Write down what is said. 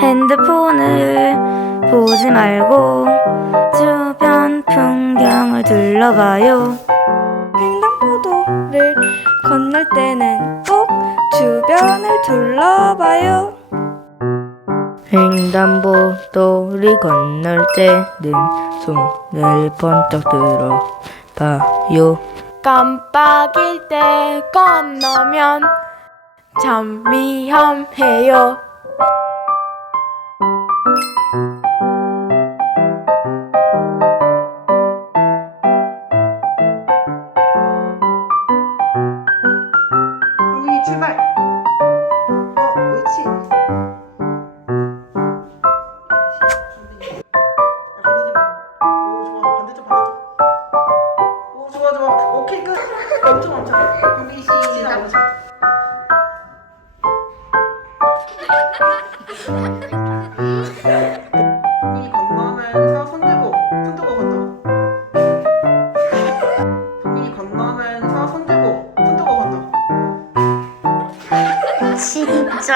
핸드폰을 보지 말고 주변 풍경을 둘러봐요. 횡단보도를 건널 때는 꼭 주변을 둘러봐요. 횡단보도를 건널 때는 손을 번쩍 들어봐요. 깜빡일 때 건너면 참 위험해요. 오케이, 끝. 멈춰, 멈춰. 경민이 시작. 멈춰. 경민이 건너면서 손 들고, 손 들고 건너. 경민이 건너면서 손 들고, 손 들고 건너. 진짜.